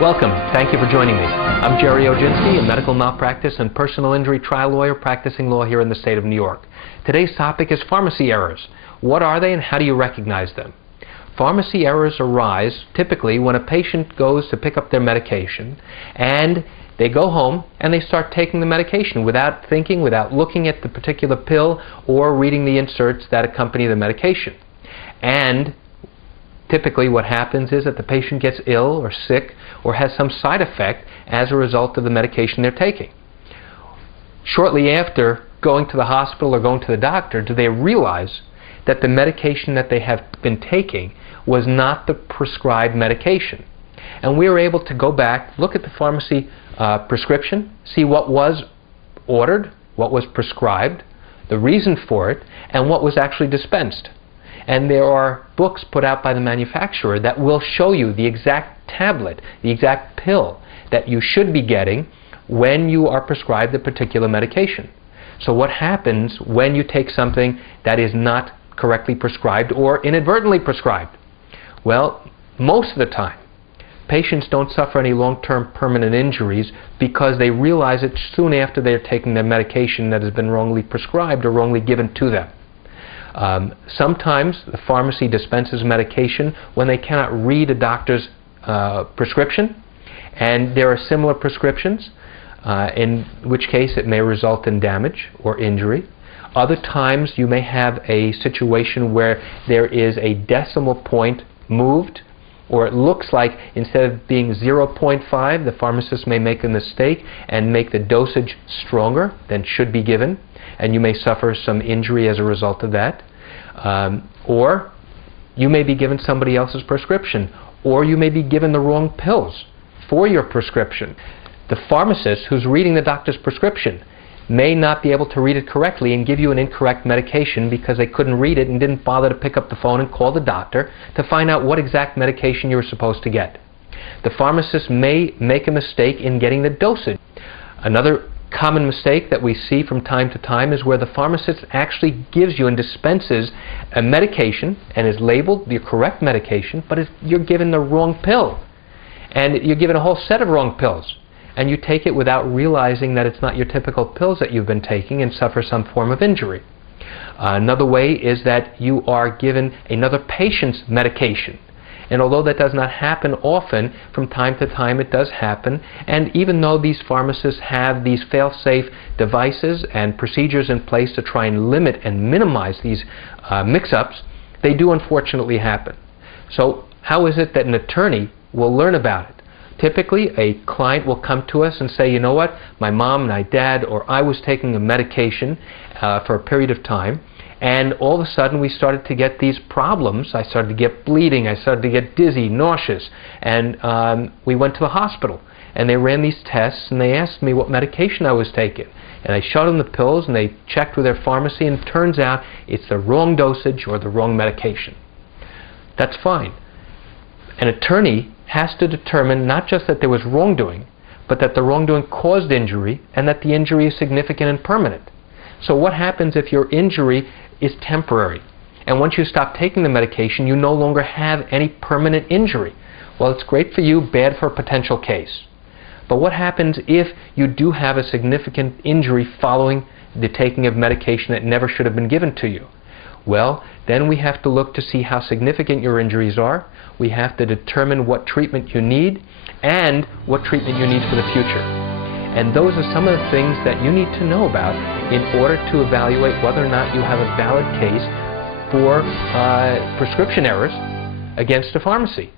Welcome. Thank you for joining me. I'm Gerry Oginski, a medical malpractice and personal injury trial lawyer practicing law here in the state of New York. Today's topic is pharmacy errors. What are they and how do you recognize them? Pharmacy errors arise typically when a patient goes to pick up their medication and they go home and they start taking the medication without thinking, without looking at the particular pill or reading the inserts that accompany the medication. And typically what happens is that the patient gets ill or sick or has some side effect as a result of the medication they're taking. Shortly after going to the hospital or going to the doctor, do they realize that the medication that they have been taking was not the prescribed medication. And we were able to go back, look at the pharmacy prescription, see what was ordered, what was prescribed, the reason for it, and what was actually dispensed. And there are books put out by the manufacturer that will show you the exact tablet, the exact pill that you should be getting when you are prescribed a particular medication. So what happens when you take something that is not correctly prescribed or inadvertently prescribed? Well, most of the time, patients don't suffer any long-term permanent injuries because they realize it soon after they're taking their medication that has been wrongly prescribed or wrongly given to them. Sometimes the pharmacy dispenses medication when they cannot read a doctor's prescription, and there are similar prescriptions, in which case it may result in damage or injury. Other times you may have a situation where there is a decimal point moved, or it looks like instead of being 0.5, the pharmacist may make a mistake and make the dosage stronger than should be given, and you may suffer some injury as a result of that. Or you may be given somebody else's prescription, or you may be given the wrong pills for your prescription. The pharmacist who's reading the doctor's prescription may not be able to read it correctly and give you an incorrect medication because they couldn't read it and didn't bother to pick up the phone and call the doctor to find out what exact medication you were supposed to get. The pharmacist may make a mistake in getting the dosage. Another common mistake that we see from time to time is where the pharmacist actually gives you and dispenses a medication and is labeled the correct medication, but you're given the wrong pill. And you're given a whole set of wrong pills. And you take it without realizing that it's not your typical pills that you've been taking and suffer some form of injury. Another way is that you are given another patient's medication. And although that does not happen often, from time to time it does happen. And even though these pharmacists have these fail-safe devices and procedures in place to try and limit and minimize these mix-ups, they do unfortunately happen. So how is it that an attorney will learn about it? Typically, a client will come to us and say, you know what, my mom, my dad, or I was taking a medication for a period of time, and all of a sudden we started to get these problems. I started to get bleeding, I started to get dizzy, nauseous, and we went to the hospital. And they ran these tests, and they asked me what medication I was taking. And I showed them the pills, and they checked with their pharmacy, and it turns out it's the wrong dosage or the wrong medication. That's fine. An attorney has to determine not just that there was wrongdoing, but that the wrongdoing caused injury and that the injury is significant and permanent. So what happens if your injury is temporary? And once you stop taking the medication, you no longer have any permanent injury. Well, it's great for you, bad for a potential case. But what happens if you do have a significant injury following the taking of medication that never should have been given to you? Well, then we have to look to see how significant your injuries are. We have to determine what treatment you need and what treatment you need for the future. And those are some of the things that you need to know about in order to evaluate whether or not you have a valid case for prescription errors against a pharmacy.